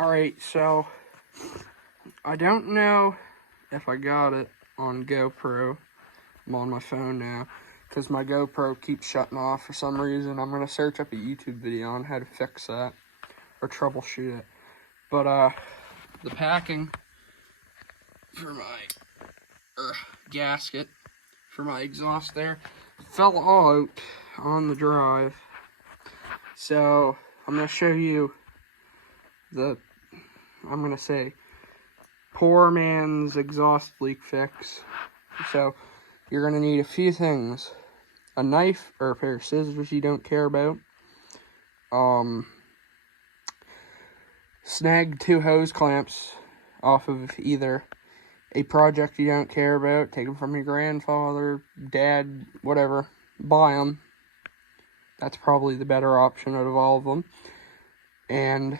Alright, so I don't know if I got it on GoPro. I'm on my phone now because my GoPro keeps shutting off for some reason. I'm going to search up a YouTube video on how to fix that or troubleshoot it. But the packing for my gasket for my exhaust there fell out on the drive. So I'm going to show you I'm going to say poor man's exhaust leak fix. So you're going to need a few things: a knife or a pair of scissors you don't care about, snag 2 hose clamps off of either a project you don't care about, take them from your grandfather, dad, whatever, buy them. That's probably the better option out of all of them. And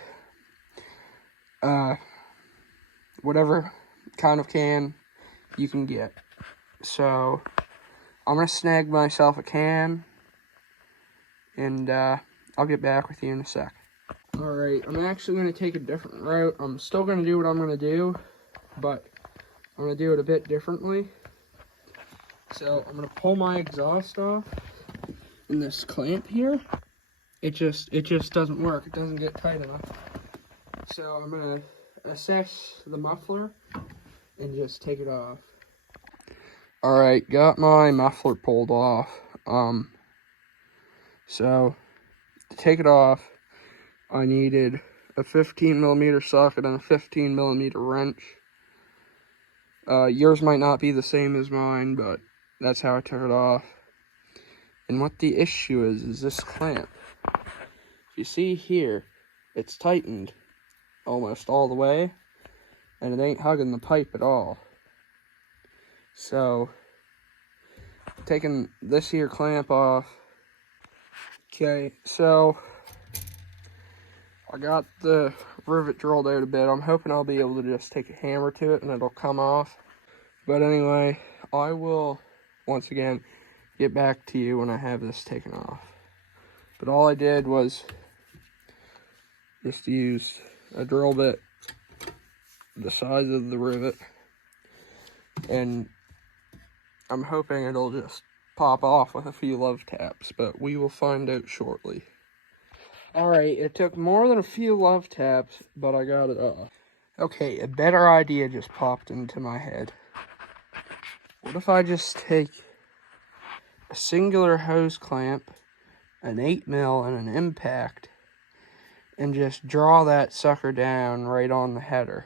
whatever kind of can you can get. So I'm going to snag myself a can, and I'll get back with you in a sec. Alright, I'm actually going to take a different route. I'm still going to do what I'm going to do, but I'm going to do it a bit differently. So I'm going to pull my exhaust off, and this clamp here, it just doesn't work. It doesn't get tight enough. So I'm going to assess the muffler and just take it off. Alright, got my muffler pulled off. So to take it off, I needed a 15mm socket and a 15mm wrench. Yours might not be the same as mine, but that's how I took it off. And what the issue is this clamp. If you see here, it's tightened almost all the way, and it ain't hugging the pipe at all. So, taking this here clamp off. Okay, so I got the rivet drilled out a bit. I'm hoping I'll be able to just take a hammer to it and it'll come off. But anyway, I will, once again, get back to you when I have this taken off. But all I did was just use a drill bit the size of the rivet, and I'm hoping it'll just pop off with a few love taps, but we will find out shortly. Alright, it took more than a few love taps, but I got it off. Okay, a better idea just popped into my head. What if I just take a singular hose clamp, an 8mm, and an impact, and just draw that sucker down right on the header?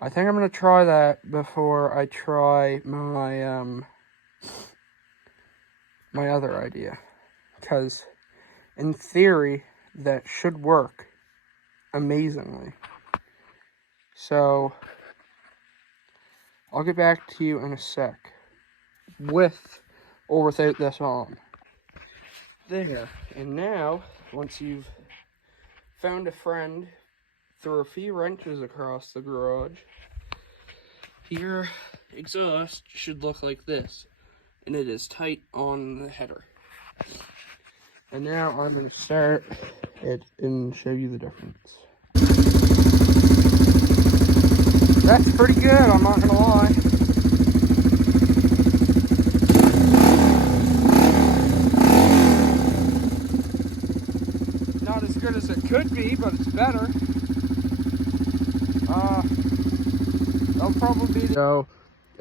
I think I'm going to try that before I try my, my other idea. Because, in theory, that should work amazingly. So, I'll get back to you in a sec. With or without this on. There. And now, once you've found a friend, throw a few wrenches across the garage, your exhaust should look like this. And it is tight on the header. And now I'm going to start it and show you the difference. That's pretty good, I'm not going to lie. Not as good as it could be, but it's better. That'll probably be... So,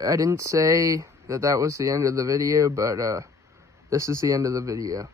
I didn't say that was the end of the video, but this is the end of the video.